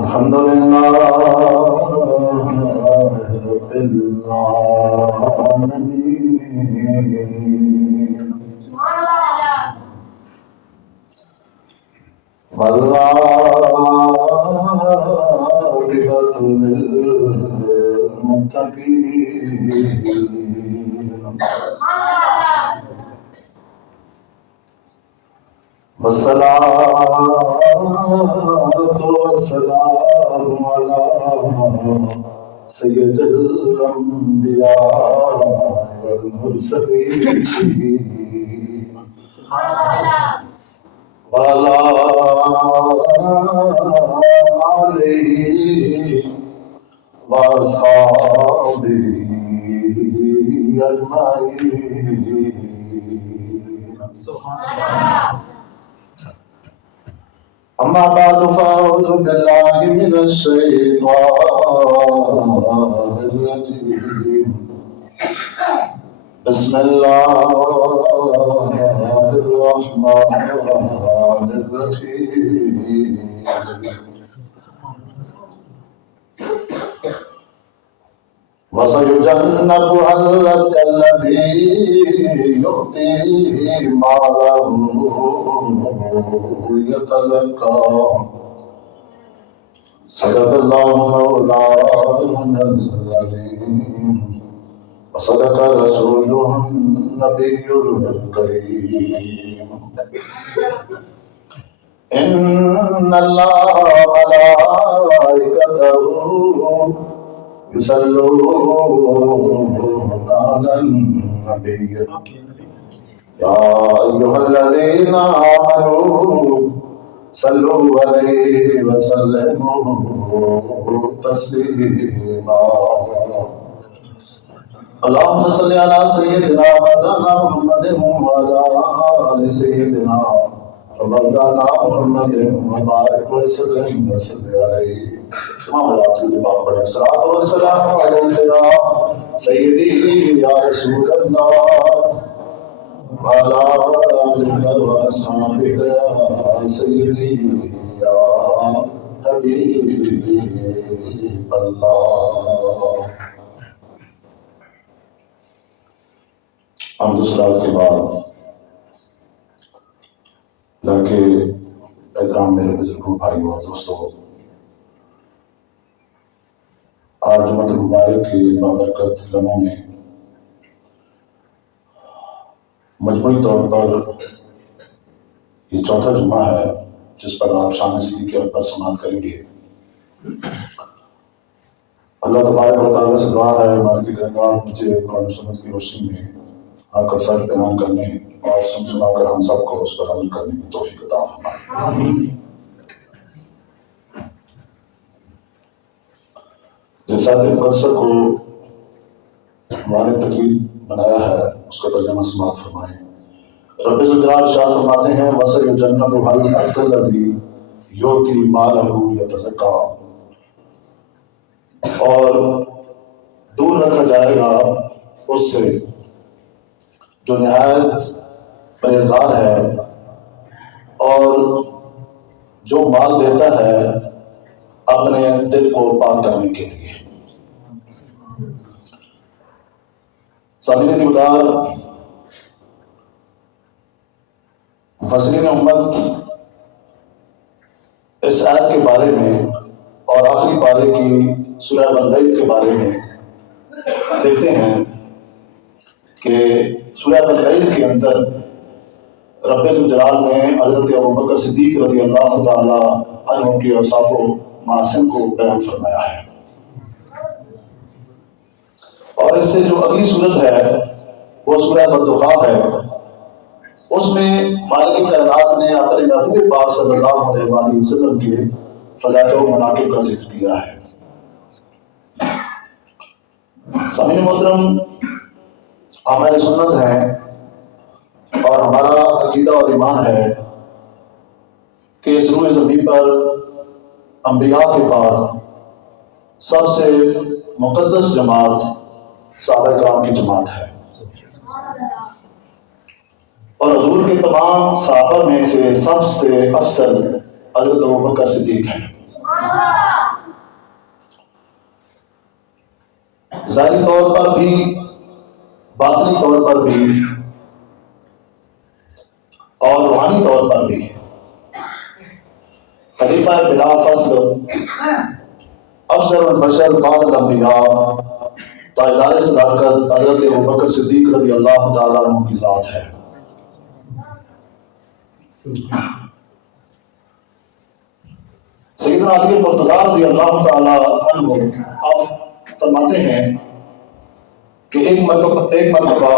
الحمد لله رب العالمين والعاقبة للمتقين والصلاة والسلام على سيد الأنبياء والمرسلين وعلى آله وأصحابه أجمعين. أما بعد فأعوذ بالله من الشيطان الرجيم. بسم الله الرحمن الرحيم. وسيجنبها الأتقى الذي يؤتي ماله يتزكى. صدق الله مولانا العظيم وصدق رسوله النبي الكريم. إن الله وملائكته يصلون على النبي يا أيها الذين آمنوا صلوا عليه وسلموا تسليما. اللهم صل على سيدنا مولانا محمد وعلى آل سيدنا مولانا محمد وبارك وسلم عليه. تمام راتوں کے بعد پڑھیں الصلاۃ والسلام علیک یا سیدی یا رسول اللہ وعلی آلک واصحابک یا سیدی یا حبیب اللہ. حمد و صلوات کے بعد اللہ کے احترام میرے بزرگوں بھائیوں اور دوستوں، آج جمعۃ المبارک کے بابرکت لمحوں میں مجموعی طور پر یہ چوتھا جمعہ ہے جس پر آپ شام صدیق اکبر سماعت کریں گے. اللہ تبارک و تعالیٰ سے دعا ہے مالک کائنات مجھے قرآن و سنت کی روشنی میں آ کر سچ بیان کرنے اور سنا کر ہم سب کو اس پر عمل کرنے کی توفیق عطا فرمائے. جیسا کہ مقصد کو ہمارے تقریر بنایا ہے اس کا ترجمہ سماعت فرمائیں. رب ذوالجلال شاہ فرماتے ہیں وَسَيُجَنَّبُهَا الْأَتْقَى الَّذِي يُؤْتِي مَالَهُ يَتَزَكَّىٰ، اور دور رکھا جائے گا اس سے جو نہایت پرہیزگار ہے اور جو مال دیتا ہے اپنے دل کو پاک کرنے کے لیے. سامعین عزیزگار، مفسرین امت اس آیت کے بارے میں اور آخری پارے کی سورہ واللیل کے بارے میں دیکھتے ہیں کہ سورہ واللیل کے اندر رب ذوالجلال نے حضرت ابوبکر صدیق رضی اللہ تعالی عنہ کے اوصاف و محاسن کو بیان فرمایا ہے. اور اس سے جو اگلی صورت ہے وہ سورہ والضحیٰ ہے. اس میں مالک کائنات نے اپنے محبوب پاک صلی اللہ علیہ وآلہ وسلم کے فضائل و مناقب کا ذکر کیا ہے. سامعین محترم، ہماری سنت ہے اور ہمارا عقیدہ اور ایمان ہے کہ اس روئے زمین پر انبیاء کے بعد سب سے مقدس جماعت صحابہ کرام کی جماعت ہے، اور حضور کے تمام صحابہ میں سے سب سے افضل حضرت ابوبکر صدیق ہیں. ظاہری طور پر بھی باطنی طور پر بھی اور روحانی طور پر بھی خلیفہ بلا فصل افضل البشر قائد الانبیاء تاجدار صداقت حضرت ابوبکر صدیق رضی اللہ تعالیٰ عنہ کی ذات ہے۔ سیدنا علی مرتضیٰ رضی اللہ تعالیٰ عنہ آپ فرماتے ہیں کہ ایک مرتبہ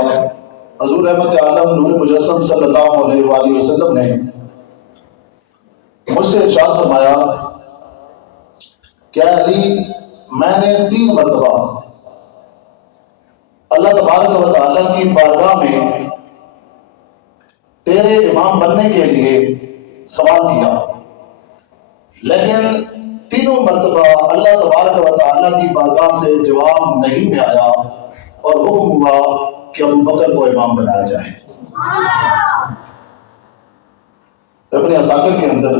حضور رحمت عالم نور مجسم صلی اللہ علیہ وآلہ وسلم نے مجھ سے ارشاد فرمایا کہ علی، میں نے 3 مرتبہ اللہ تبارک و تعالیٰ کی بارگاہ میں تیرے امام بننے کے لیے سوال کیا، لیکن تینوں مرتبہ اللہ تبارک و تعالیٰ کی بارگاہ سے جواب نہیں میں آیا اور حکم ہوا کہ ابو بکر کو امام بنایا جائے۔ اپنے اساکر کے اندر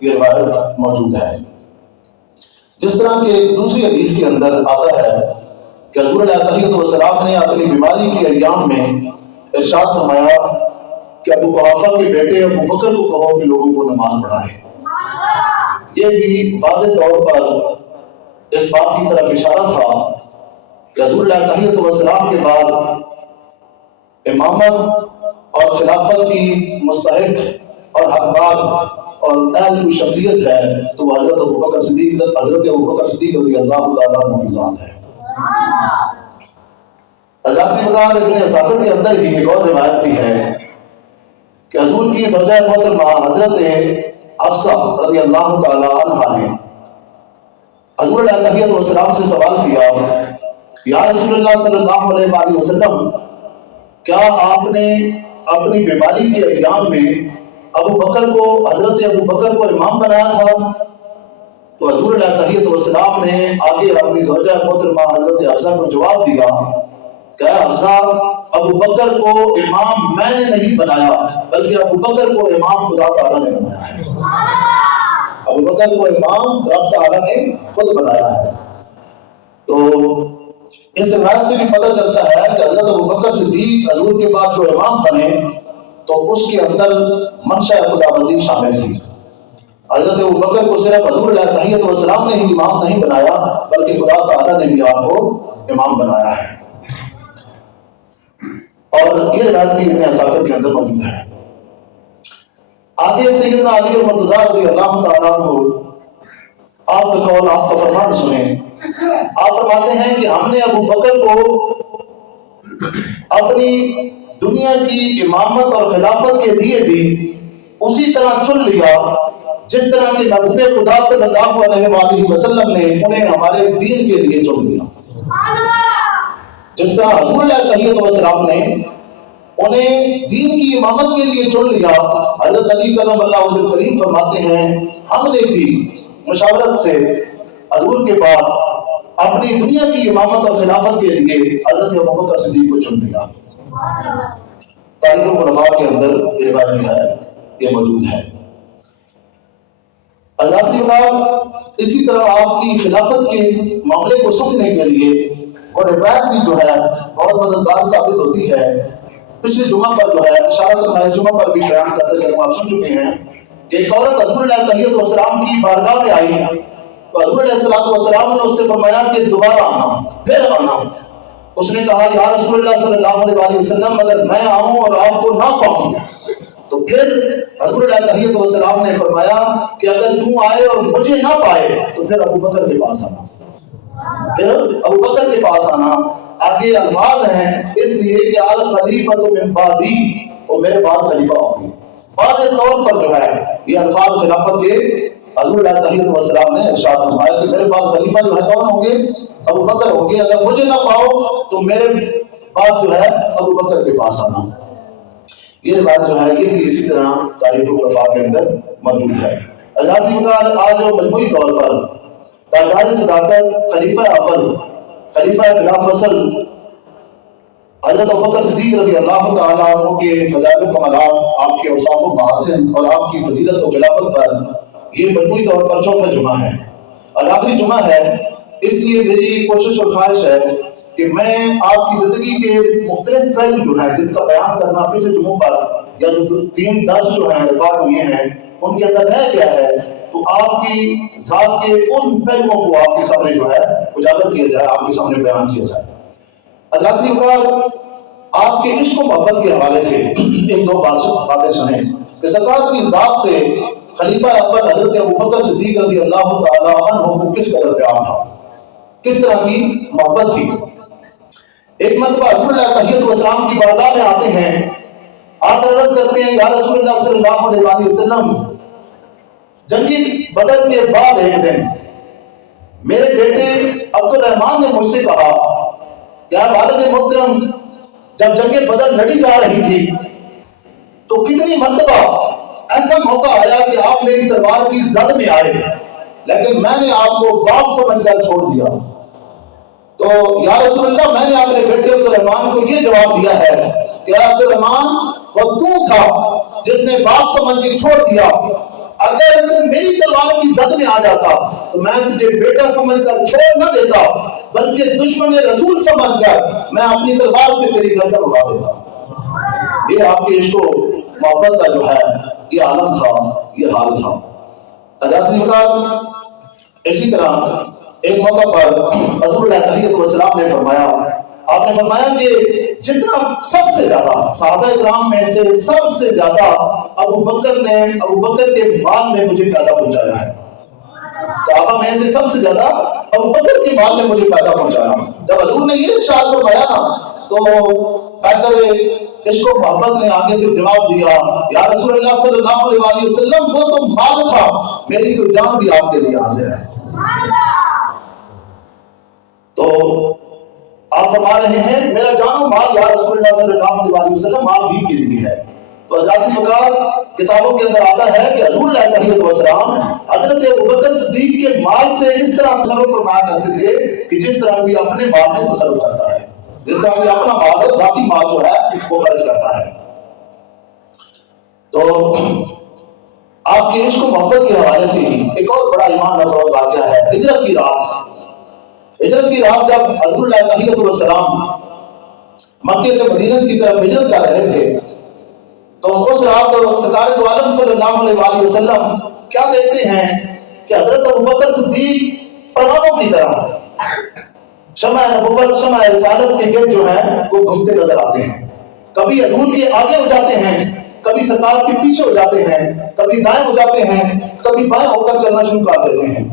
یہ روایت موجود ہے۔ جس طرح کہ دوسری حدیث کے اندر آتا ہے کہ حضور علیہ الصلوۃ والسلام نے اپنی بیماری کے ایام میں ارشاد فرمایا کہ ابو قحافہ کے بیٹے ابو بکر کو کہو کہ لوگوں کو نماز پڑھائے۔ یہ بھی واضح طور پر اس بات کی طرف اشارہ تھا کہ حضور علیہ الصلوۃ والسلام کے بعد امامت اور خلافت کی مستحق اور حقدار اور اہل کوئی شخصیت ہے تو وہ حضرت ابوبکر صدیق رضی اللہ تعالیٰ عنہ کی ذات ہے۔ حضرت ابن اساکر کے اندر ہی ایک اور روایت بھی ہے کہ حضور کی زوجہ محترمہ حضرت حفصہ رضی اللہ تعالیٰ عنہ نے حضور علیہ الصلوۃ والسلام سے سوال کیا، یا رسول اللہ صلی اللہ علیہ وآلہ وسلم، کیا آپ نے اپنی بیماری کے ایام میں حضرت ابو بکر کو امام بنایا تھا؟ تو حضور علیہ الصلوۃ والسلام نے آگے اپنی زوجہ محترمہ حضرت حفصہ کو جواب دیا کہ حفصہ، ابو بکر کو امام میں نے نہیں بنایا بلکہ ابو بکر کو امام خدا تعالیٰ نے بنایا ہے۔ ابو بکر کو امام رب تعالیٰ نے خود بنایا ہے۔ تو اس روایت سے بھی پتہ چلتا ہے کہ حضرت ابوبکر صدیق حضور کے بعد جو امام بنے تو اس کے اندر منشا خداوندی شامل تھی۔ حضرت ابوبکر کو صرف حضور علیہ الصلوۃ والسلام نے ہی امام نہیں بنایا بلکہ خدا تعالیٰ نے بھی آپ کو امام بنایا ہے، اور یہ روایت بھی ابن اساکر کے اندر موجود ہے۔ آگے سیدنا علی مرتضیٰ رضی اللہ تعالیٰ عنہ آپ کا قول، آپ کا فرمان سنیں۔ آپ فرماتے ہیں کہ ہم نے ابو بکر کو اپنی دنیا کی امامت اور خلافت کے لیے بھی اسی طرح چن لیا جس طرح کہ محبوب خدا صلی اللہ علیہ وآلہ وسلم نے انہیں ہمارے دین کے لیے چن لیا۔ جس طرح حضور علیہ الصلوۃ والسلام نے انہیں دین کی امامت کے لیے چن لیا، حضرت علی کرم اللہ وجہہ الکریم فرماتے ہیں ہم نے بھی مشاورت سے حضور کے بعد اپنی دنیا کی امامت اور خلافت کے لیے حضرت ابوبکر صدیق کو چن لیا۔ تاریخ الخلفاء کے اندر یہ بات جو ہے یہ موجود ہے۔ حضرت اللہ اسی طرح آپ کی خلافت کے معاملے کو سمجھنے کے لیے اور روایت بھی جو ہے بہت مددگار ثابت ہوتی ہے۔ پچھلے جمعہ پر جو ہے اشارت میں جمعہ پر بھی بیان کرتے جب آپ سن چکے ہیں کہ ایک عورت حضور علیہ الصلوۃ والسلام کی بارگاہ میں آئی تو حضور علیہ الصلوۃ والسلام نے اس سے فرمایا کہ دوبارہ آنا، پھر آنا۔ اس نے کہا یا رسول اللہ صلی اللہ علیہ وسلم، اگر میں آؤں اور آپ کو نہ پاؤں تو پھر حضور علیہ الصلوۃ والسلام نے فرمایا کہ اگر تو آئے اور مجھے نہ پائے تو پھر ابو بکر کے پاس آنا، پھر ابو بکر کے پاس آنا۔ آگے الفاظ ہیں اس لیے کہ الخلیفۃ من بعدی، اور میرے بعد خلیفہ ہوں گے۔ واضح طور پر جو ہے یہ الفاظ خلافت کے حضور علیہ الصلوۃ والسلام نے ارشاد فرمایا کہ میرے بعد خلیفہ جو ہے کون ہوں گے؟ ابو بکر ہوں گے۔ اگر مجھے نہ پاؤ تو میرے بعد جو ہے ابو بکر کے پاس آنا۔ یہ بات جو ہے یہ بھی اسی طرح تاریخ الخلفاء کے اندر موجود ہے۔ حضرات آج مجموعی طور پر تاجدار صداقت خلیفہ اول خلیفہ بلا فصل حضرت ابوبکر صدیق رضی اللہ تعالیٰ عنہ کے فضائل و کمالات، آپ کے اوصاف و محاسن اور آپ کی فضیلت و خلافت پر یہ مجموعی طور پر چوتھا جمعہ ہے اور آخری جمعہ ہے، اس لیے میری کوشش اور خواہش ہے کہ میں آپ کی زندگی کے مختلف پہلو جو ہیں جن کا بیان کرنا پچھلے جمعوں پر یا جو 3 درس جو ہیں ریکارڈ ہوئے ہیں ان کے اندر رہ گیا ہے، تو آپ کی ذات کے ان پہلوؤں کو آپ کے سامنے جو ہے اجاگر کیا جائے، آپ کے سامنے بیان کیا جائے۔ حضرات آپ کے عشق و محبت کے حوالے سے ایک دو باتیں سنیں کہ سرکار کی ذات سے خلیفہ اول حضرت ابوبکر صدیق رضی اللہ تعالیٰ عنہ کو کس قدر پیار تھا، کس طرح کی محبت تھی۔ ایک مرتبہ حضور علیہ تحیت والسلام کی بارگاہ میں آتے ہیں، آ کر عرض کرتے ہیں یا رسول اللہ صلی اللہ علیہ وسلم، جنگی بدر کے بعد ایک دن میرے بیٹے عبد الرحمان نے مجھ سے کہا کہ والد محترم، جب جنگ بدر لڑی جا رہی تھی تو کتنی مرتبہ ایسا موقع آیا کہ آپ میری تلوار کی زد میں آئے، لیکن میں نے آپ کو باپ سمجھ کر چھوڑ دیا۔ تو یا رسول اللہ، میں نے اپنے بیٹے عبد الرحمان کو یہ جواب دیا ہے کہ عبد الرحمان، وہ تو تھا جس نے باپ سمجھ کے چھوڑ دیا، اگر تو میری تلوار کی زد میں آ جاتا تو میں تجھے بیٹا سمجھ کر چھوڑ نہ دیتا، بلکہ دشمن رسول سمجھ کر میں اپنی تلوار سے تیری گردن اڑا دیتا۔ یہ آپ کے عشق و محبت کا جو ہے یہ عالم تھا، یہ حال تھا۔ حضرات اسی طرح ایک موقع پر حضور علیہ تحیت والسلام نے فرمایا، آپ نے فرمایا کہ جتنا سب سے زیادہ صحابہ کرام میں سے سب سے زیادہ ابو بکر کے مال نے مجھے فائدہ پہنچایا ہے۔ صحابہ میں سے سب سے زیادہ ابو بکر کے مال نے مجھے فائدہ پہنچایا۔ جب حضور نے یہ ارشاد فرمایا نا تو پیدر عشق و محبت نے آگے سے جواب دیا، یا رسول اللہ صلی اللہ علیہ وسلم، وہ تو مال تھا، میری تو جان بھی آپ کے لیے حاضر ہے۔ تو آپ فرما رہے ہیں میرا جان و مال یا رسول اللہ صلی اللہ علیہ وسلم آپ ہی کے لیے ہے۔ تو حضرات کتابوں کے اندر آتا ہے کہ حضور علیہ تحیت والسلام حضرت ابوبکر صدیق کے مال سے اس طرح تصرف فرمایا کرتے تھے کہ جس طرح بھی اپنے مال میں تصرف کرتا ہے، جس طرح بھی اپنا مال ہے، ذاتی مال جو ہے وہ خرچ کرتا ہے۔ تو آپ کے عشق و محبت کے حوالے سے ہی ایک اور بڑا ایمان افروز واقعہ ہے، ہجرت کی رات۔ ہجرت کی رات جب حضور علیہ تحیت والسلام مکے سے مدینہ کی طرف ہجرت کر رہے تھے تو اس رات سرکار دو عالم صلی اللہ علیہ وسلم کیا دیکھتے ہیں کہ حضرت ابوبکر صدیق پروانوں کی طرح شمع نبوت، شمع رسالت کے گرد جو ہیں وہ گھومتے نظر آتے ہیں، کبھی حضور کے آگے ہو جاتے ہیں، کبھی سرکار کے پیچھے ہو جاتے ہیں، کبھی دائیں ہو جاتے ہیں، کبھی بائیں ہو کر چلنا شروع کر دیتے ہیں۔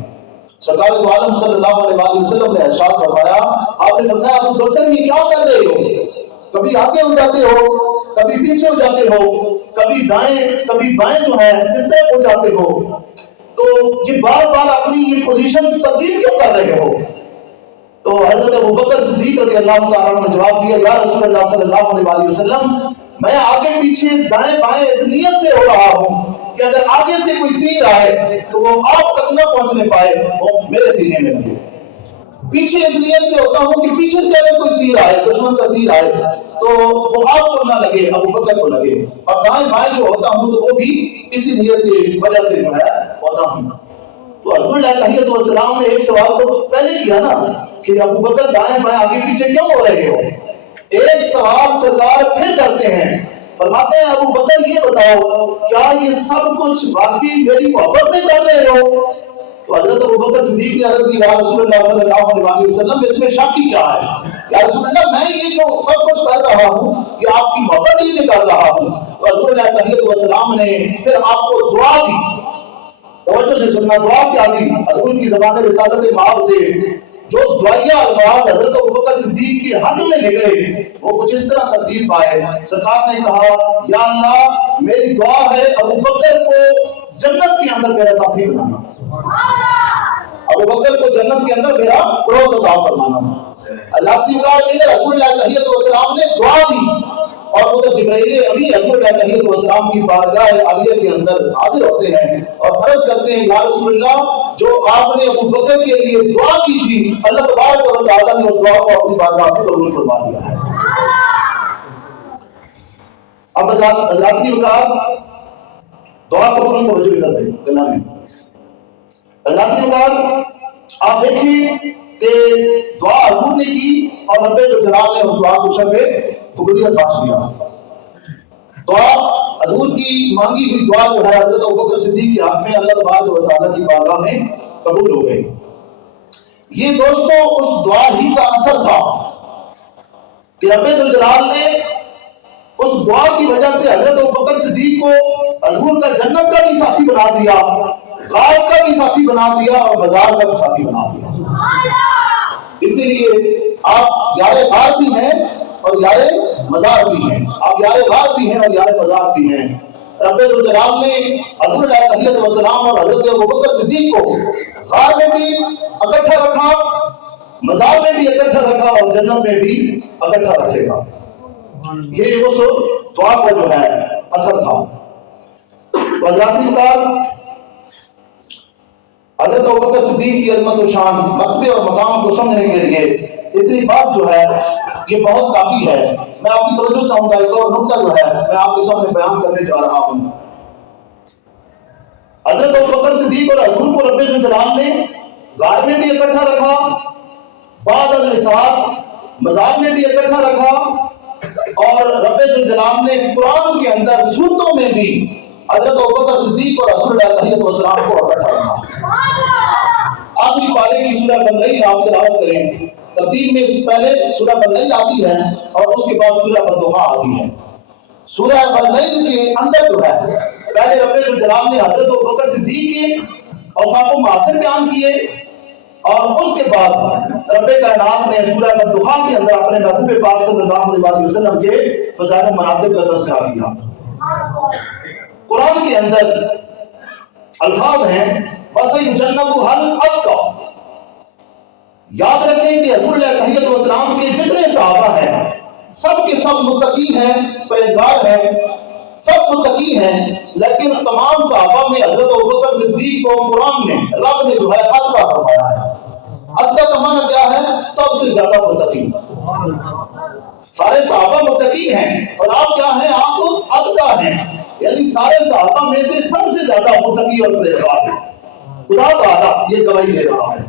سرکار دو عالم صلی اللہ علیہ وسلم نے ارشاد فرمایا، آپ نے فرمایا ابو بکر یہ کیا کر رہے ہو؟ کبھی آگے ہو جاتے ہو، کبھی پیچھے ہو جاتے ہو، کبھی دائیں کبھی بائیں جو ہے اس طرح ہو جاتے ہو، تو یہ بار بار اپنی یہ پوزیشن تبدیل کیوں کر رہے ہو؟ تو حضرت ابوبکر صدیق رضی اللہ تعالیٰ عنہ نے جواب دیا، یا رسول اللہ صلی اللہ علیہ وسلم، میں آگے پیچھے دائیں بائیں اس نیت سے ہو رہا ہوں کہ اگر آگے سے کوئی تیر آئے تو وہ آپ تک نہ پہنچنے پائے، وہ میرے سینے میں لگے۔ پیچھے اس نیت سے ہوتا ہوں کہ پیچھے سے اگر کوئی تیر آئے، دشمن کا تیر آئے تو وہ آپ کو نہ لگے، ابو بکر کو لگے، اور دائیں بائیں جو ہوتا ہوں تو وہ بھی اسی نیت کی وجہ سے جو ہے ہوتا ہوں۔ تو حضور علیہ تحیت والسلام نے ایک سوال تو پہلے کیا نا کہ ابو بکر دائیں بائیں آگے پیچھے کیوں ہو رہے ہو؟ ایک سوال سرکار پھر کرتے ہیں، فرماتے ہیں ابو بکر یہ بتاؤ کیا یہ سب کچھ واقعی میری محبت میں کر رہے ہو؟ تو حضرت ابوبکر صدیق نے عرض کی، یا رسول اللہ صلی اللہ علیہ وسلم، اس میں شک کی کیا ہے؟ یا رسول اللہ، میں یہ جو سب کچھ کر رہا ہوں یہ آپ کی محبت ہی میں کر رہا ہوں۔ تو حضور علیہ تحیت والسلام نے پھر آپ کو دعا دی، توجہ سے سننا، دعا کیا دی؟ حضور کی زبان رسالت مآب سے جو دعائیہ الفاظ حضرت ابوبکر صدیق کے حق میں نکلے وہ کچھ اس طرح ترتیب پائے۔ سرکار نے کہا، یا اللہ میری دعا ہے ابوبکر کو جنت کے اندر میرا ساتھی بنانا، ابوبکر کو جنت کے اندر میرا پڑوس عطا فرمانا۔ اللہ کی بات ہے، رسول اللہ تحیت والسلام نے دعا دی اور وہ جبرائیل امین رسول اللہ تحیت والسلام کی بارگاہ عالیہ کے اندر حاضر ہوتے ہیں اور عرض کرتے ہیں، یا رسول اللہ جو آپ نے ابوبکر کے لیے دعا کی تھی اللہ تبارک و تعالیٰ نے اس دعا کو اپنی بارگاہ میں قبول فرما لیا ہے۔ اب حضرات کی بات دعا کو پوری توجہ ادھر ہے، اللہ نے حضرات کی بات آپ دیکھیے کہ دعا حضور نے کی اور رب جلال نے اس دعا کو شرف قبولیت بخش دیا. دعا حضور کی مانگی ہوئی دعا جو ہے حضرت ابوبکر صدیق کے حق میں اللہ تبارک و تعالیٰ کی بارگاہ میں قبول ہو گئی. یہ دوستوں اس دعا ہی کا اثر تھا کہ رب جلال نے اس دعا کی وجہ سے حضرت ابوبکر صدیق کو حضور کا جنت کا بھی ساتھی بنا دیا, غائب کا بھی ساتھی بنا دیا اور مزار کا بھی ساتھی بنا دیا. اسی لیے آپ یار غار بھی ہیں اور یار مزار بھی ہیں, آپ یار غار بھی ہیں اور یار مزار بھی ہیں. رب جلال نے حضور علیہ السلام اور حضرت ابوبکر صدیق کو غار میں بھی اکٹھا رکھا, مزار میں بھی اکٹھا رکھا اور جنت میں بھی اکٹھا رکھے گا. یہ اس دعا کا جو ہے اثر تھا. حضرات حضرت ابوبکر صدیق کی عظمت و شان, مرتبے اور مقام کو سمجھنے کے لیے اتنی بات جو ہے یہ بہت کافی ہے. میں آپ کی توجہ چاہوں گا, ایک اور نقطہ جو ہے میں آپ کے سامنے بیان کرنے جا رہا ہوں. حضرت ابوبکر صدیق اور حضور کو رب جلال نے غار میں بھی اکٹھا رکھا, بعد از وصال مزار میں بھی اکٹھا رکھا, اور رب جلال نے قرآن کے اندر سورتوں میں بھی حضرت ابوبکر صدیق اور حضور علیہ السلام کو اکٹھا رکھا. آخری پارے کی سورہ بنائی آپ تلاوت کریں. ترتیب میں پہلے سورہ بنائی آتی ہے اور اس کے بعد سورہ بدوحا آتی ہے. سورہ بنائی کے اندر جو ہے پہلے رب جلال نے حضرت ابوبکر صدیق کے اوصاف و محاسن بیان کیے, اور اس کے بعد رب کائنات نے سورہ بدوحا کے اندر اپنے محبوب پاک صلی اللہ علیہ وسلم کے فضائل و مناقب کا تذکرہ کیا. قرآن کے اندر الفاظ ہیں وَسَيُجَنَّبُهَا الْأَتْقَى. یاد رکھیں کہ حضور علیہ السلام کے جتنے صحابہ ہیں سب کے سب متقی ہیں, پرہیزگار ہیں, سب متقی ہیں, لیکن تمام صحابہ میں حضرت ابوبکر صدیق کو قرآن نے رب نے جو ہے اتقیٰ فرمایا ہے. اتقیٰ کا معنی کیا ہے؟ سب سے زیادہ متقی. سارے صحابہ متقی ہیں اور آپ کیا ہیں؟ آپ اتقیٰ ہیں, یعنی سارے صحابہ میں سے سب سے زیادہ متقی اور پرہیزگار ہیں. خدا تعالیٰ یہ گواہی دے رہا ہے.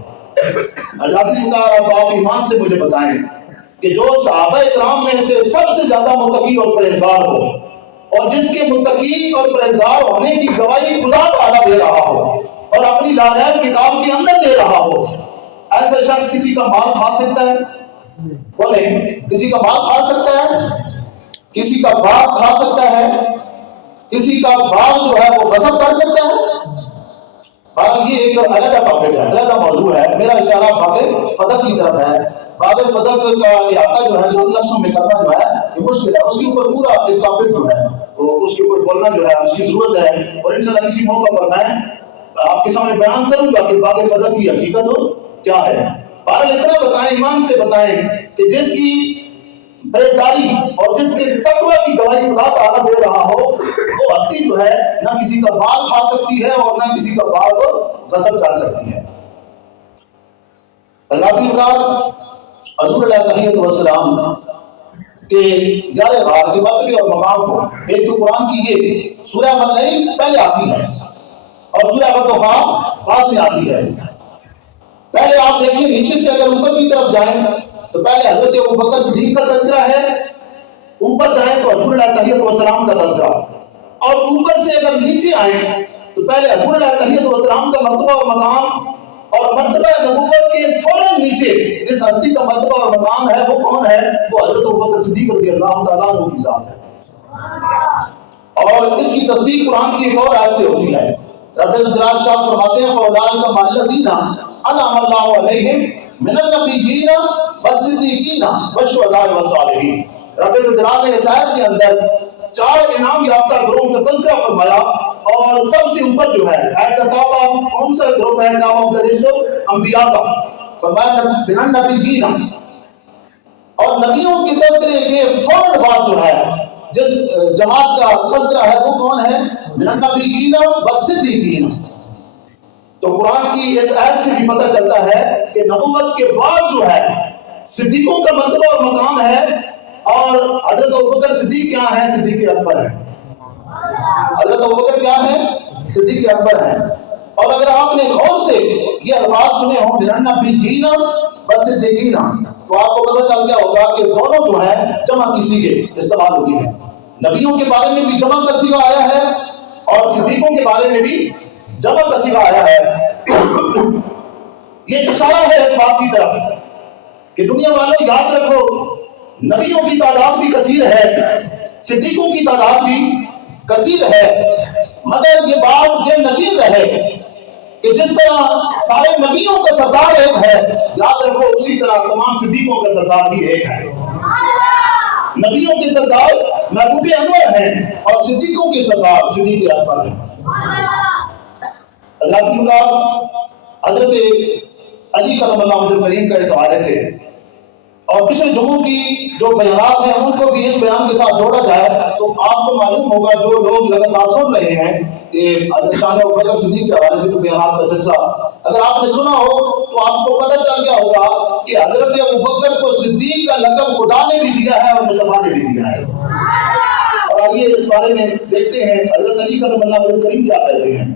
آزادی کا آپ ایمان سے مجھے بتائیں کہ جو صحابہ اکرام میں سے سب سے زیادہ متقی اور پرہیزگار ہو, اور جس کے متقی اور پرہیزگار ہونے کی گواہی خدا تعالیٰ دے رہا ہو اور اپنی لانیب کتاب کے اندر دے رہا ہو, ایسا شخص کسی کا مال کھا سکتا ہے؟ بولیں, کسی کا مال کھا سکتا ہے؟ کسی کا باغ کھا سکتا ہے؟ کسی کا باغ جو ہے وہ غصب کر سکتا ہے؟ یہ ایک علیحدہ ٹاپک ہے, علیحدہ موضوع ہے. میرا اشارہ باغ فتح کی طرف ہے. باغ فتح کا احاطہ جو ہے جو لفظوں میں کرنا جو ہے یہ مشکل ہے. اس کے اوپر پورا ایک ٹاپک جو ہے تو اس کے اوپر بولنا جو ہے اس کی ضرورت ہے, اور انشاءاللہ کسی موقع پر میں آپ کے سامنے بیان کروں گا کہ باغ فتح کی حقیقت کیا ہے. بہرحال اتنا بتائیں, ایمان سے بتائیں کہ جس کی پرہیزگاری اور جس کے تقوی کی گواہی خدا تعالیٰ دے رہا ہو, وہ ہستی جو ہے نہ کسی کا مال کھا سکتی ہے اور نہ کسی کا باغ غصب کر سکتی ہے. حضور علیہ السلام کے یار غار کے مرتبے اور مقام کو ایک تو قرآن کی یہ سورہ بنائی پہلے آتی ہے اور سورہ بدوحا بعد میں آتی ہے. پہلے آپ دیکھیں نیچے سے اگر اوپر کی طرف جائیں تو پہلے حضرت ابوبکر صدیق کا تذکرہ ہے, اوپر جائیں تو حضور علیہ السلام کا تذکرہ, اور اوپر سے اگر نیچے آئیں تو پہلے حضور علیہ السلام کا مرتبہ اور مقام, اور مرتبہ نبوت کے فوراً نیچے جس ہستی کا مرتبہ اور مقام ہے وہ کون ہے؟ وہ حضرت ابوبکر صدیق رضی اللہ تعالیٰ عنہ کی ذات ہے. اور اس کی تصدیق قرآن کی ایک اور آیت سے ہوتی ہے. رب جلال شاہ فرماتے ہیں فَأُولَٰئِکَ مَعَ الَّذِينَ أَنْعَمَ اللَّهُ عَلَيْهِمْ مِنَ النَّبِيِّينَ وَالصِّدِّيقِينَ وَالشُّهَدَاءِ وَالصَّالِحِينَ. رب جلال نے اس آیت کے اندر 4 انعام یافتہ گروہوں کا تذکرہ فرمایا, اور سب سے اوپر جو ہے ایٹ دا ٹاپ آف کون سا گروپ ہے؟ ٹاپ آف دا لسٹ انبیاء کا فرمایا بِنَ النَّبِيِّينَ, اور نبیوں کی تذکرے کے فوراً بعد جو ہے جس جماعت کا تذکرہ ہے وہ کون ہے؟ مِنَ النَّبِيِّينَ وَالصِّدِّيقِينَ. تو قرآن کی اس آیت سے بھی پتہ چلتا ہے کہ نبوت کے بعد جو ہے صدیقوں کا مرتبہ اور مقام ہے, اور حضرت ابوبکر صدیق کیا ہے؟ صدیق اکبر ہے. حضرت ابوبکر کیا ہے؟ صدیق اکبر ہے. اور اگر آپ نے غور سے یہ الفاظ سنے ہوں مرنا بالجینا بس دیکھینا تو آپ کو پتہ چل گیا ہوگا کہ دونوں جو ہیں جمع کسی کے استعمال ہوئی ہیں. نبیوں کے بارے میں بھی جمع کا صیغہ آیا ہے اور صدیقوں کے بارے میں بھی جمع کا صیغہ آیا ہے. یہ اشارہ ہے اس بات کی طرف کہ دنیا والے یاد رکھو نبیوں کی تعداد بھی کثیر ہے, صدیقوں کی تعداد بھی کثیر ہے, مگر یہ بات ذہن نشین رہے کہ جس طرح سارے نبیوں کا سردار ایک ہے, یاد رکھو اسی طرح تمام صدیقوں کا سردار بھی ایک ہے. نبیوں کے سردار محبوب انور ہیں اور صدیقوں کے سردار صدیق اکبر ہیں. اللہ تعالیٰ حضرت علی کرم اللہ وجہ کریم کا اس حوالے سے اور پچھلے جمعوں کی جو بیانات ہیں ان کو بھی اس بیان کے ساتھ جوڑا جائے تو آپ کو معلوم ہوگا جو لوگ لگاتار سن رہے ہیں کہ حضرت شان ابوبکر صدیق کے حوالے سے بیانات کا سلسلہ اگر آپ نے سنا ہو تو آپ کو پتہ چل گیا ہوگا کہ حضرت ابوبکر کو صدیق کا لقب خدا نے بھی دیا ہے اور مصطفیٰ نے بھی دیا ہے. اور آئیے اس بارے میں دیکھتے ہیں حضرت علی کرم اللہ وجہ کریم کیا کہتے ہیں.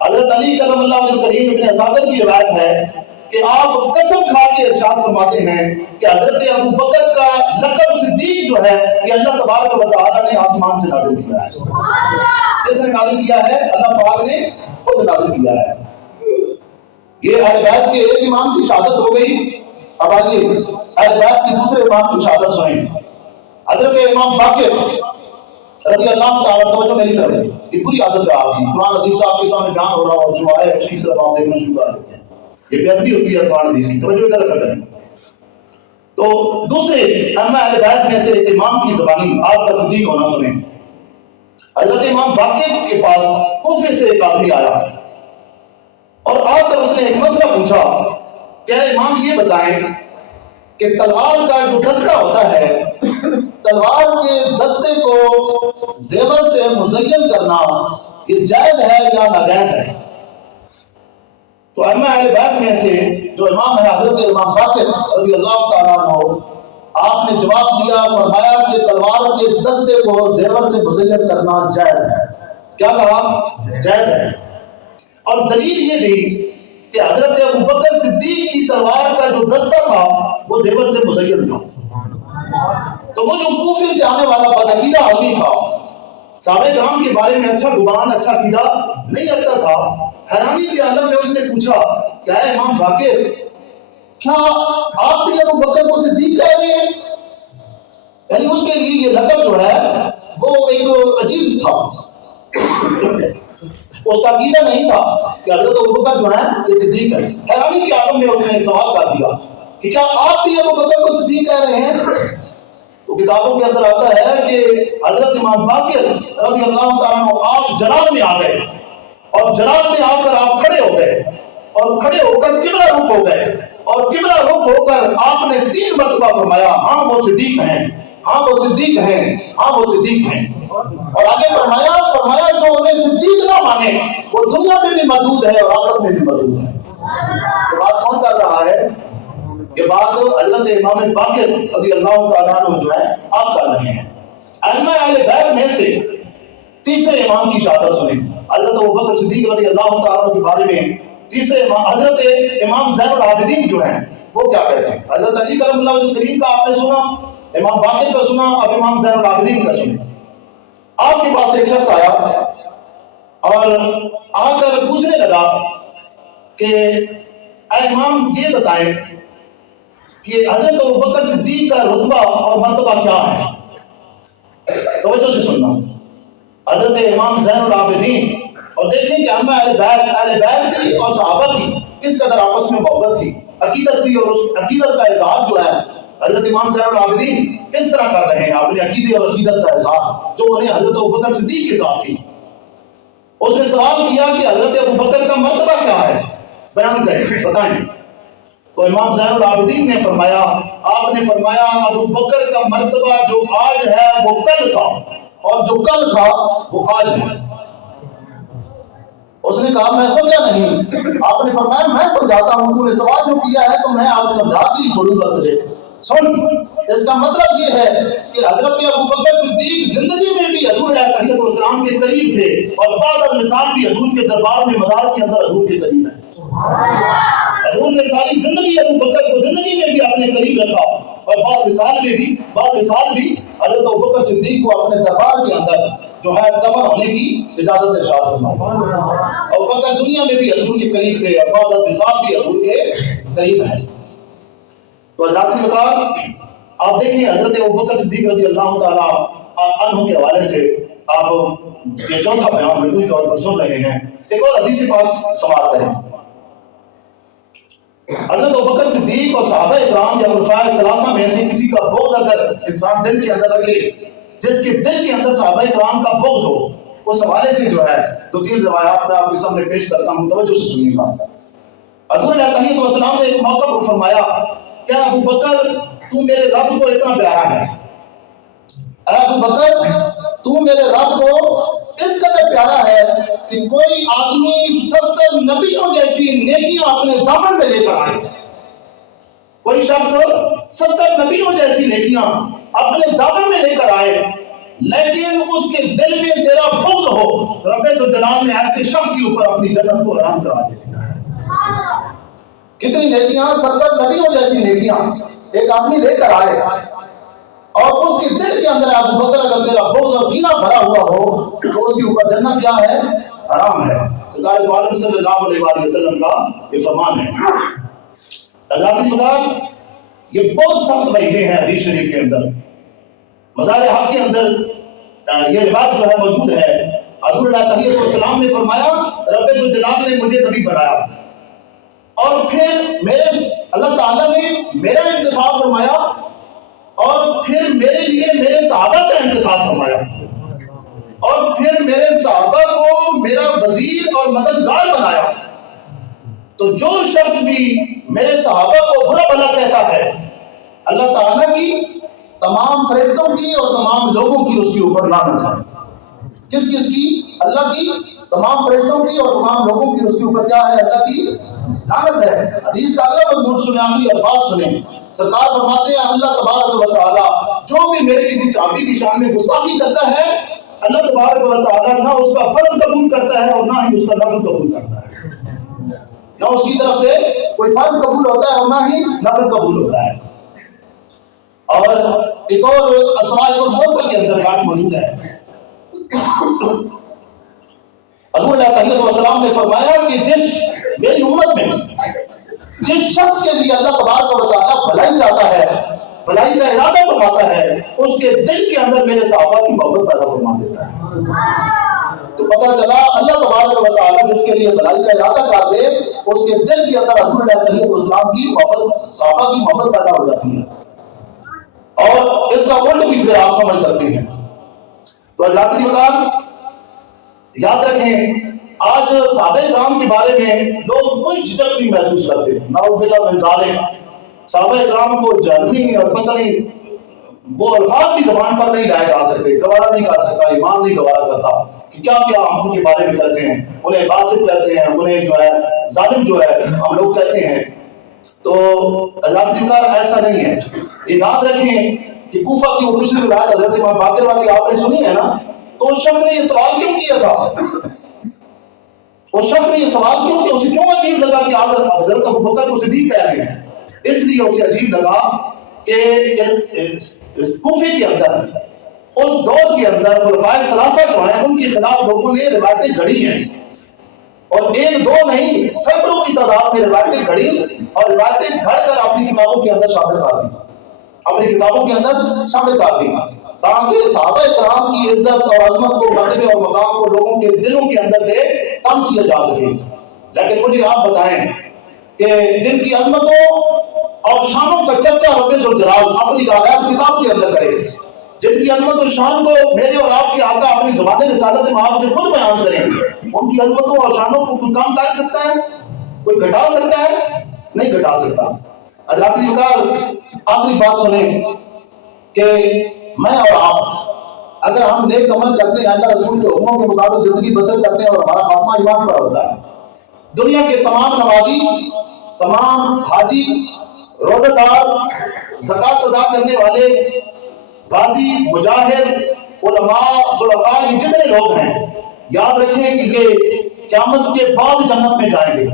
حضرت علی کرم اللہ وجہ کریم ابن اساکر کی روایت ہے کہ آپ قسم کھا کے ارشاد فرماتے ہیں کہ حضرت ابوبکر کا لقب صدیق جو ہے یہ اللہ تبارک و تعالیٰ نے آسمان سے نازل کیا ہے. کس نے نازل کیا ہے؟ اللہ پاک نے خود نازل کیا ہے. یہ اہل بیت کے ایک امام کی شہادت ہو گئی. اب آئیے اہل بیت کے دوسرے امام کی شہادت سنیں. حضرت امام باقر رضی اللہ تعالیٰ توجہ میری طرف ہے, یہ پوری عادت ہے آپ کی. قرآن حدیث آپ کے سامنے بیان ہو رہا ہو جو آئے اس کی صرف آپ دیکھنا شروع کر دیتے ہیں. یہ بے ادبی ہوتی ہے قرآن حدیث کی, توجہ ادھر کریں. تو دوسرے ائمہ اہل بیت میں سے امام کی زبانی آپ کا صدیق ہونا سنیں. حضرت امام باقر کے پاس کوفے سے ایک آدمی آیا اور آ کر اس نے ایک مسئلہ پوچھا کہ امام یہ بتائیں کہ تلوار کا جو دستہ ہوتا ہے, تلوار کے دستے کو زیور سے مزین کرنا یہ جائز ہے یا ناجائز ہے؟ تو ائمہ اہل بیت میں سے جو امام ہے حضرت امام باقر رضی اللہ تعالیٰ عنہ, آپ نے جواب دیا, فرمایا کہ تلوار کے دستے کو زیور سے مزین کرنا جائز ہے. کیا کہا؟ جائز ہے. اور دلیل یہ دی کہ حضرت ابوبکر صدیق کی تلوار کا جو دستہ تھا وہ زیور سے مزین تھا. تو وہ جو کوفے سے آنے والا بدعقیدہ آدمی تھا, صحابہ کرام کے بارے میں اچھا گمان اچھا عقیدہ نہیں رکھتا تھا, حیرانی کے عالم میں اس نے پوچھا کیا ہے امام باقر, کیا آپ بھی ابوبکر کو صدیق کہہ رہے ہیں؟ یعنی اس کے لیے یہ لقب جو ہے وہ ایک عجیب تھا. اس کا عقیدہ نہیں تھا کہ حضرت ابوبکر جو ہے یہ صدیق ہے. حیرانی کے عالم میں اس نے سوال کر دیا کہ کیا آپ بھی ابوبکر کو صدیق کہہ رہے ہیں؟ تو کتابوں کے اندر آتا ہے کہ حضرت امام باقر رضی اللہ تعالیٰ عنہ آپ جناب میں آ گئے اور جناب میں آ کر آپ کھڑے ہو گئے اور کھڑے ہو کر قبلہ رخ ہو گئے اور قبلہ رخ ہو کر آپ نے 3 مرتبہ فرمایا ہاں وہ صدیق ہیں, ہاں وہ صدیق ہیں, ہاں وہ صدیق ہیں. اور آگے فرمایا جو انہیں صدیق نہ مانے وہ دنیا میں بھی مردود ہے اور آخرت میں بھی مردود ہے. یہ بات کون کر رہا ہے؟ یہ بات حضرت امام باقر رضی اللہ تعالیٰ عنہ جو ہے آپ کر رہے ہیں. ائمہ اہل بیت میں سے تیسرے امام کی شہادت سنیں. حضرت ابوبکر صدیق رضی اللہ تعالیٰ عنہ کے بارے میں تیسرے امام حضرت امام زین العابدین جو ہیں وہ کیا کہتے ہیں؟ حضرت علی کرم اللہ وجہ کریم کا آپ نے سنا, امام باقر کا سنا, اب امام زین العابدین کا سنیں. آپ کے پاس ایک شخص آیا اور آ کر پوچھنے لگا کہ اے امام یہ بتائیں کہ حضرت ابوبکر صدیق کا رتبہ اور مرتبہ کیا ہے؟ توجہ سے سننا. حضرت امام زین العابدین اور دیکھیں کہ اہل بیت کی اور صحابہ کی کس قدر آپس میں محبت تھی, عقیدت تھی, اور اس عقیدت کا اظہار جو ہے حضرت امام زین العابدین کس طرح کر رہے ہیں اپنے عقیدے اور عقیدت کا اظہار جو انہیں حضرت ابوبکر صدیق کے ساتھ تھی. اس نے سوال کیا کہ حضرت ابوبکر کا مرتبہ کیا ہے, بیان کریں, بتائیں. تو امام زین العابدین نے فرمایا, آپ نے فرمایا ابوبکر کا مرتبہ جو آج ہے وہ کل تھا اور جو کل تھا وہ آج ہے. اس نے کہا میں سمجھا نہیں. آپ نے فرمایا میں سمجھاتا ہوں, تو نے سوال جو کیا ہے تو میں آپ سمجھا کے ہی چھوڑوں گا تجھے. سن، اس کا مطلب یہ ہے کہ حضرت ابوبکر صدیق زندگی میں بھی حضور علیہ السلام کے قریب تھے، اور بعد المثال بھی حضور کے دربار میں مزار کے اندر حضور کے قریب ہے۔ حضور نے ساری زندگی ابوبکر کو زندگی میں بھی اپنے قریب رکھا، اور بعد مثال بھی حضرت ابوبکر صدیق کو اپنے دربار کے اندر جو ہے دفن ہونے کی اجازت ارشاد فرمائی۔ ابوبکر دنیا میں بھی حضور کے قریب تھے، اور بعد مثال بھی حضور کے قریب ہے۔ تو حضرات مقدار آپ دیکھیں حضرت ابوبکر صدیق رضی اللہ تعالیٰ عنہ کے حوالے سے آپ یہ چوتھا بیان مجموعی طور پر سن رہے ہیں۔ ایک اور حدیث پاک سماعت کریں۔ حضرت ابوبکر صدیق اور صحابہ اکرام یا خلفائے ثلاثہ میں سے کسی کا بغض اگر انسان دل کے اندر رکھے، جس کے دل کے اندر صحابہ اکرام کا بغض ہو، اس حوالے سے جو ہے 2-3 روایات میں آپ کے سامنے پیش کرتا ہوں، توجہ سے سنیے گا۔ حضور علیہ السلام نے ایک موقع پر فرمایا، کیا ابوبکر تو میرے رب کو اتنا پیارا ہے؟ اے ابوبکر تو میرے رب کو اس قدر پیارا ہے کہ کوئی آدمی 70 نبیوں جیسی نیکیاں اپنے دامن میں لے کر آئے، کوئی شخص 70 نبیوں جیسی نیکیاں اپنے دامن میں لے کر آئے، لیکن اس کے دل میں تیرا بغض ہو، رب ذوالجلال نے ایسے شخص کے اوپر اپنی جنت کو حرام کرا دی۔ کتنی نیکیاں، 70 نبیوں جیسی نیکیاں ایک آدمی لے کر آئے، اور اس کے دل کے اندر ابوبکر اگر تیرا بغض اور کینہ بھرا ہوا ہو تو اس کے اوپر جنت کیا ہے؟ حرام ہے۔ سرکار دو عالم صلی اللہ علیہ وآلہ وسلم کا یہ فرمان ہے۔ حضرات مقدار یہ بہت سخت وعیدیں ہیں حدیث شریف کے اندر۔ مزار حق کے اندر یہ روایت جو ہے موجود ہے، حضور علیہ السلام نے فرمایا رب ذوالجلال نے مجھے نبی بنایا، اور پھر اللہ تعالیٰ نے میرا انتخاب فرمایا، اور پھر میرے لیے میرے صحابہ کا انتخاب فرمایا، اور پھر میرے صحابہ کو میرا وزیر اور مددگار بنایا۔ تو جو شخص بھی میرے صحابہ کو برا بھلا کہتا ہے، اللہ تعالیٰ کی تمام فرشتوں کی اور تمام لوگوں کی اس کے اوپر لعنت ہے۔ کس کی؟ اللہ کی تمام فرشتوں کی اور تمام لوگوں کی اس کے اوپر کیا ہے؟ اللہ کی لعنت ہے۔ حدیث کا اگلا مضمون سنیں، آخری الفاظ سنیں۔ سرکار فرماتے ہیں اللہ تبارک و تعالیٰ جو بھی میرے کسی صحابی کی شان میں گستاخی کرتا ہے، اللہ تبارک و تعالیٰ نہ اس کا فرض قبول کرتا ہے اور نہ ہی اس کا نفل قبول کرتا ہے۔ نہ اس کی طرف سے کوئی فرض قبول ہوتا ہے اور نہ ہی نفل قبول ہوتا ہے۔ اور ایک اور اسماء الموت کے اندر بات موجود ہے۔ حضور علیہ السلام نے فرمایا کہ میری امت میں جس شخص کے لیے اللہ تبارک و تعالیٰ بھلائی چاہتا ہے، بھلائی کا ارادہ فرماتا ہے، اس کے دل کے اندر میرے صحابہ کی محبت پیدا فرما دیتا ہے۔ تو پتہ چلا اللہ تبارک و تعالیٰ جس کے لیے بھلائی کا ارادہ کر دے، اس کے دل کے اندر حضور علیہ السلام کی محبت، صحابہ کی محبت پیدا ہو جاتی ہے۔ اور اس کا الٹ بھی پھر آپ سمجھ سکتے ہیں۔ تو حضرات یاد رکھیں، آج صحابہ کرام کے بارے میں لوگ کوئی جھجک نہیں محسوس کرتے، نعوذ باللہ من ذالک۔ صحابہ کرام کو جاننی اور پتہ نہیں وہ الفاظ بھی زبان پر نہیں لائے جا سکتے، گوارا نہیں کر سکتا، ایمان نہیں گوارا کرتا کہ کیا کیا ہم ان کے بارے میں کہتے ہیں، انہیں فاسق کہتے ہیں، انہیں جو ہے ظالم جو ہے ہم لوگ کہتے ہیں۔ تو حضرات ایسا نہیں ہے۔ یہ یاد رکھیں کہ کوفہ کی اوپریشن روایت حضرت امام باقر والی آپ نے سنی ہے نا، تو اس شخص نے یہ سوال کیوں کیا تھا؟ اس شخص نے یہ سوال کیوں کیا؟ اسے کیوں عجیب لگا کہ حضرت ابوبکر کو صدیق کہہ رہے ہیں؟ اس لیے اسے عجیب لگا کہ اس کوفے کے اندر، اس دور کے اندر خلفائے ثلاثہ جو ہیں ان کے خلاف لوگوں نے روایتیں گھڑی ہیں، اور ایک دو نہیں سینکڑوں کی تعداد میں روایتیں گھڑی، اور روایتیں گھڑ کر اپنی کتابوں کے اندر شامل کر دی، اپنی کتابوں کے اندر شامل کر دی، تاکہ صحابہ کرام کی عزت اور عظمت کو، مرتبے اور مقام کو لوگوں کے دلوں کے اندر سے کم کیا جا سکے۔ لیکن مجھے آپ بتائیں کہ جن کی عظمتوں اور شانوں کا چرچا رب ذوالجلال اپنی غائب کتاب کے اندر کرے، جن کی عظمت و شان کو میرے اور آپ کے آقا اپنی زبان رسالت مآب سے خود بیان کریں، ان کی عظمتوں اور شانوں کو کوئی کم کر سکتا ہے؟ کوئی گھٹا سکتا ہے؟ نہیں گھٹا سکتا۔ حضرات آخری بات سنیں کہ میں اور آپ اگر ہم نیک عمل کرتے ہیں، اللہ رسول کے حکموں کے مطابق زندگی بسر کرتے ہیں اور ہمارا خاتمہ ایمان پر ہوتا ہے، دنیا کے تمام نمازی، تمام حاجی، روزہ دار، زکات ادا کرنے والے، غازی، مجاہد، علماء، صلحاء، یہ جتنے لوگ ہیں یاد رکھیں کہ یہ قیامت کے بعد جنت میں جائیں گے،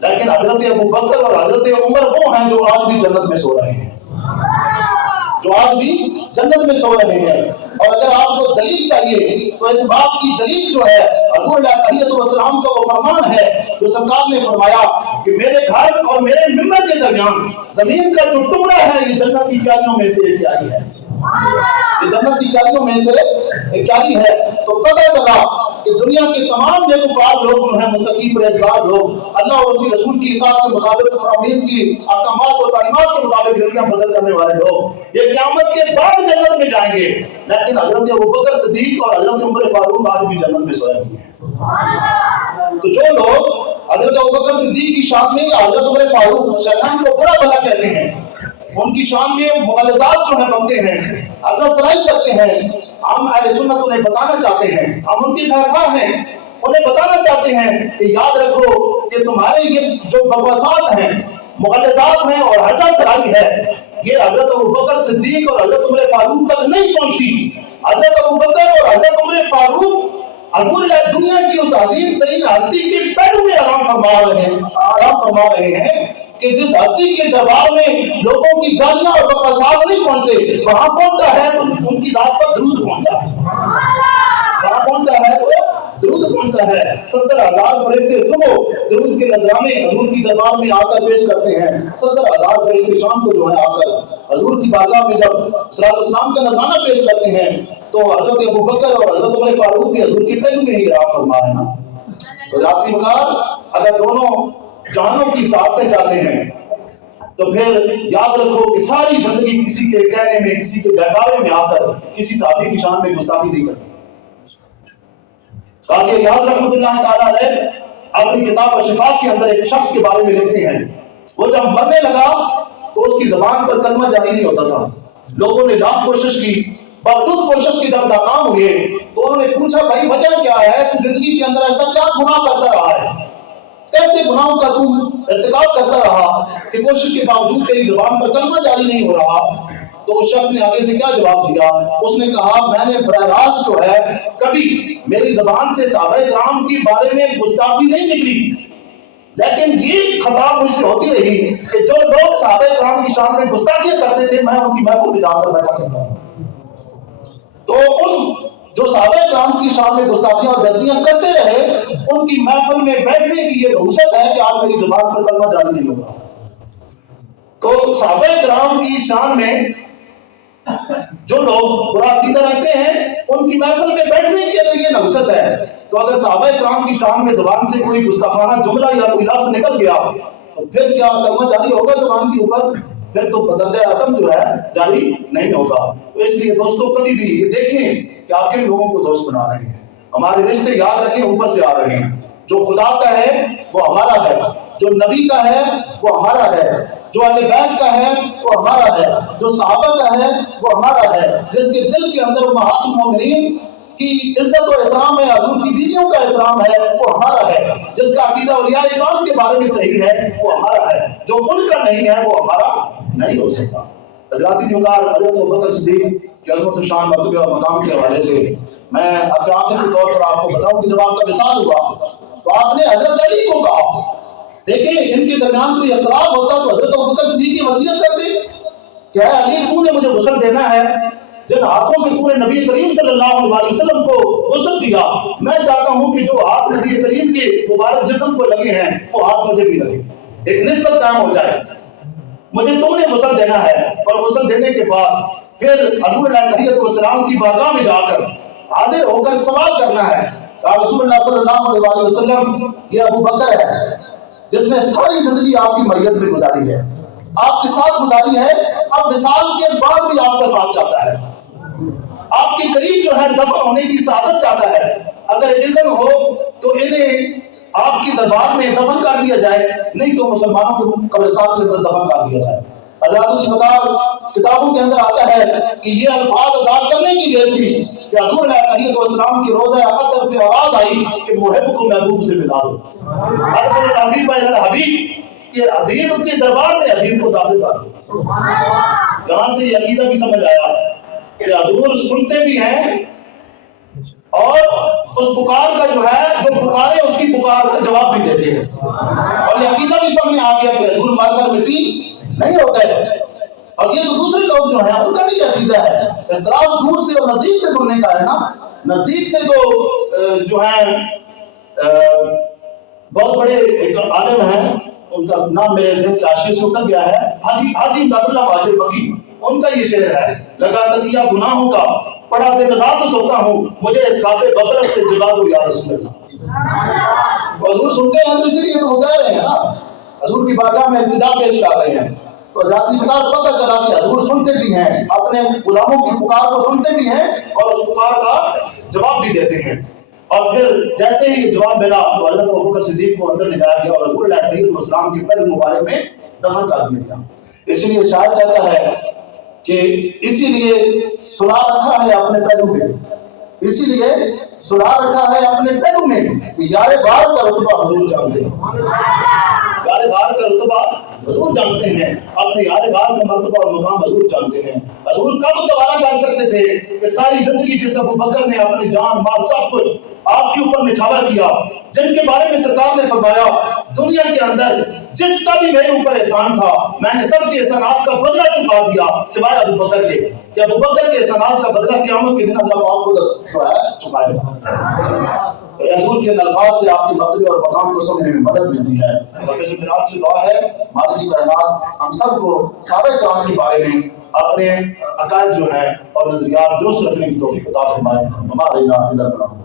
لیکن حضرت ابوبکر اور حضرت عمر وہ ہیں جو آج بھی جنت میں سو رہے ہیں، جو آج بھی جنت میں سو رہے ہیں۔ اور اگر آپ کو دلیل چاہیے تو اس بات کی دلیل جو ہے حضور علیہ السلام کا وہ فرمان ہے جو سرکار نے فرمایا کہ میرے گھر اور میرے ممبر کے درمیان زمین کا جو ٹکڑا ہے یہ جنت کی کیاریوں میں سے ایک کیاری ہے، یہ جنت کی کیاریوں میں سے ایک کیاری ہے۔ تو پتہ چلا کہ دنیا کے تمام نیکوکار لوگ جو ہیں، متقی پرہیزگار لوگ، اللہ اور اس کے رسول کی اطاعت کے مطابق، فرامین کی احکامات اور تعلیمات کے مطابق زندگیاں بسر کرنے والے لوگ، یہ قیامت کے بعد جنت میں جائیں گے، لیکن حضرت ابوبکر صدیق اور حضرت عمر فاروق آج بھی جنت میں سوئے ہوئے ہیں۔ تو جو لوگ حضرت ابوبکر صدیق کی شان میں یا حضرت عمر فاروق شیطان کو برا بھلا کہتے ہیں، ان کی شان میں مغالطات جو ہیں بنتے ہیں، حضرت سرائی کرتے ہیں، ہم اہل سنت انہیں بتانا چاہتے ہیں، ہم ان کی خیرخواہ ہیں، انہیں بتانا چاہتے ہیں کہ یاد رکھو کہ تمہارے یہ جو بکواسات ہیں، مغالطات ہیں اور حضرت سرائی ہے، یہ حضرت ابوبکر صدیق اور حضرت عمر فاروق تک نہیں پہنچتی۔ حضرت ابوبکر اور حضرت عمر فاروق حضور دنیا کی اس عظیم ترین ہستی کے پیروں میں آرام فرما رہے ہیں کہ جس ہستی کے دربار میں لوگوں کی گالیاں اور بکواسات نہیں پہنچتے، وہاں پہنچتا ہے تو ان کی ذات پر درود پہنچتا ہے، وہاں پہنچتا ہے تو درود پہنچتا ہے۔ 70,000 فرشتے صبح درود کے نذرانے حضور کی دربار میں آ کر پیش کرتے ہیں، 70,000 فرشتے شام کو جو ہے آ کر حضور کی بارگاہ میں جب صلاۃ والسلام کا نذرانہ پیش کرتے ہیں تو حضرت ابوبکر اور حضرت عمر فاروق بھی حضور کے پیروں میں ہی آرام فرما ہے نا۔ تو ذاتی مقام اگر دونوں جانوں کی سعادتیں چاہتے ہیں تو پھر یاد رکھو کہ ساری زندگی کسی کے کہنے میں، کسی کے بہکاوے میں آ کر کسی صحابی کی شان میں گستاخی نہیں کرتی۔ قاضی ایاز رحمۃ اللہ تعالیٰ علیہ اپنی کتاب شفا کے اندر ایک شخص کے بارے میں لکھتے ہیں، وہ جب مرنے لگا تو اس کی زبان پر کلمہ جاری نہیں ہوتا تھا، لوگوں نے لاکھ کوشش کی، باوجود کوشش کی جب ناکام ہوئے تو انہوں نے پوچھا بھائی وجہ کیا ہے، تو زندگی کے اندر ایسا کیا گناہ کرتا رہا ہے، کیسے گناہوں کا تم ارتکاب کرتا رہا کہ کوشش کے باوجود تیری زبان پر کلمہ جاری نہیں ہو رہا؟ تو اس شخص نے آگے سے کیا جواب دیا؟ اس نے کہا میں نے براہ راست جو ہے کبھی میری زبان سے صحابہ کرام کے بارے میں گستاخی نہیں نکلی، لیکن یہ خطاب مجھ سے ہوتی رہی کہ جو لوگ صحابہ کرام کی شان میں گستاخیاں کرتے تھے میں ان کی محفل میں جا کر بیٹھا کرتا تھا۔ تو ان جو صحابہ کرام کی شان میں گستاخیاں اور بدیاں کرتے رہے ان کی محفل میں بیٹھنے کی یہ رخصت ہے کہ آج میری زبان پر کلمہ جاری نہیں ہوگا۔ تو صحابہ کرام کی شان میں جو لوگ برا عقیدہ رکھتے ہیں ان کی محفل میں بیٹھنے کے لیے یہ نحوست ہے۔ تو اگر صحابہ کرام کی شان میں زبان سے کوئی گستاخانہ جملہ یا کوئی لفظ نکل گیا تو پھر کیا کلمہ جاری ہوگا زبان کے اوپر؟ پھر تو بدرجہ عدم جو ہے جاری نہیں ہوگا۔ تو اس لیے دوستوں کبھی بھی یہ دیکھیں کہ آپ کن لوگوں کو دوست بنا رہے ہیں، ہمارے رشتے یاد رکھیں اوپر سے آ رہے ہیں، جو خدا کا ہے وہ ہمارا ہے، جو نبی کا ہے وہ ہمارا ہے، جو اہل بیت کا ہے وہ ہمارا ہے، جو صحابہ کا ہے وہ ہمارا ہے، جس کے دل کے اندر امہات المومنین کی عزت و احترام ہے، حضور کی بیویوں کا احترام ہے وہ ہمارا ہے، جس کا عقیدہ اولیاء اکرام کے بارے میں صحیح ہے وہ ہمارا ہے، جو ان کا نہیں ہے وہ ہمارا نہیں ہو سکتا۔ حضرات جوکار حضرت ابوبکر صدیق کی عظمت و شان مرتبے اور مقام کے حوالے سے میں آخر کے طور پر آپ کو بتاؤں کہ جب آپ کا وصال ہوا تو آپ نے حضرت علی کو کہا، دیکھیں ان کے درمیان کوئی اختلاف ہوتا تو حضرت ابوبکر صدیق کی وصیت کرتے کہ اے علی تو نے مجھے غسل دینا ہے، جن ہاتھوں سے تو نے نبی کریم صلی اللہ علیہ وسلم کو غسل دیا، میں چاہتا ہوں کہ جو ہاتھ نبی کریم کے مبارک جسم کو لگے ہیں وہ ہاتھ مجھے بھی لگے، ایک نسبت قائم ہو جائے، مجھے تم نے غسل دینا ہے۔ اور غسل دینے کے بعد پھر حضور علیہ السلام کی بارگاہ میں جا کر حاضر ہو کر سوال کرنا ہے کہ رسول اللہ صلی اللہ علیہ وسلم یہ ابوبکر ہے جس نے ساری زندگی آپ کی میت میں گزاری ہے، آپ کے ساتھ گزاری ہے، اب وصال کے بعد بھی آپ کا ساتھ چاہتا ہے، آپ کے قریب جو ہے دفن ہونے کی سعادت چاہتا ہے، اگر اذن ہو تو انہیں آپ کی دربار میں دفن کر دیا جائے، نہیں تو مسلمانوں کے قبرستان کے اندر دفن کر دیا جائے۔ حضرات کی مقام کتابوں کے اندر آتا ہے کہ یہ الفاظ ادا کرنے کی دیر تھی کہ حضور علیہ السلام کی روزہ اقدر سے آواز آئی کہ محب کو محبوب سے ملا دو، حبیب کہ حبیب کے دربار میں حبیب کو داخل کر دو۔ یہاں سے یہ عقیدہ بھی سمجھ آیا کہ حضور سنتے بھی ہیں اور اس پکار کا جو پکارے اس کی پکار کا جواب بھی دیتے ہیں، اور یہ عقیدہ بھی سامنے آ گیا کہ حضور مار کر مٹی نہیں ہوتا ہے۔ اور یہ تو دوسرے لوگ جو ہیں ان کا بھی عقیدہ ہے، اختلاف دور سے اور نزدیک سے سننے کا ہے نا۔ نزدیک سے تو جو ہے بہت بڑے ایک عالم ہیں، ان کا نام میرے ذہن کے حاشیے سے اتر گیا ہے، حاجی امداد اللہ مہاجر مکی، ان کا یہ شعر ہے، لگا تکیہ گناہوں کا پڑا دن رات سوتا ہوں، مجھے اسحاق غفلت سے جگا دو یا رسول اللہ۔ حضور سنتے ہیں تو اس لیے تو بتا رہے ہیں نا، حضور کی بارگاہ میں التجا پیش کر رہے ہیں، تو حضرات پکار پتہ چلا کہ حضور سنتے بھی ہیں، اپنے غلاموں کی پکار کو سنتے بھی ہیں اور اس پکار کا جواب بھی دیتے ہیں۔ اور پھر جیسے ہی جواب ملا تو حضرت ابوبکر صدیق کو اندر لے جایا گیا اور حضور علیہ السلام کی قبر مبارک میں دفن کر دیا گیا۔ اس لیے شاعر کہتا ہے کہ اسی لیے سلا رکھا ہے اپنے پہلو میں، اسی لیے سلا رکھا ہے اپنے پہلو میں، یار غار کا رتبہ حضور جانتے ہیں، یار غار کا رتبہ حضور جانتے ہیں، اپنے یار غار کا مرتبہ اور مقام حضور جانتے ہیں۔ حضور کب گوارا کر سکتے تھے کہ ساری زندگی جس ابوبکر نے اپنی جان مال سب کچھ آپ کے اوپر نچھاور کیا، جن کے بارے میں سرکار نے فرمایا دنیا کے اندر جس کا بھی میرے اوپر احسان تھا میں نے سب کے احسانات کا بدلہ چکا دیا سوائے ابوبکر کے، کہ ابوبکر کے احسانات کا بدلہ قیامت کے دن اللہ پاک خود جو ہے چکائے گا۔ حضور کے الفاظ سے آپ کے مرتبے اور مقام کو سمجھنے میں مدد ملتی ہے۔ اور میری جناب سے دعا ہے مالک کائنات ہم سب کو صحابہ کرام کے بارے میں اپنے عقائد جو ہے اور نظریات درست رکھنے کی توفیق عطا فرمائے۔ ہمارے الا اللہ۔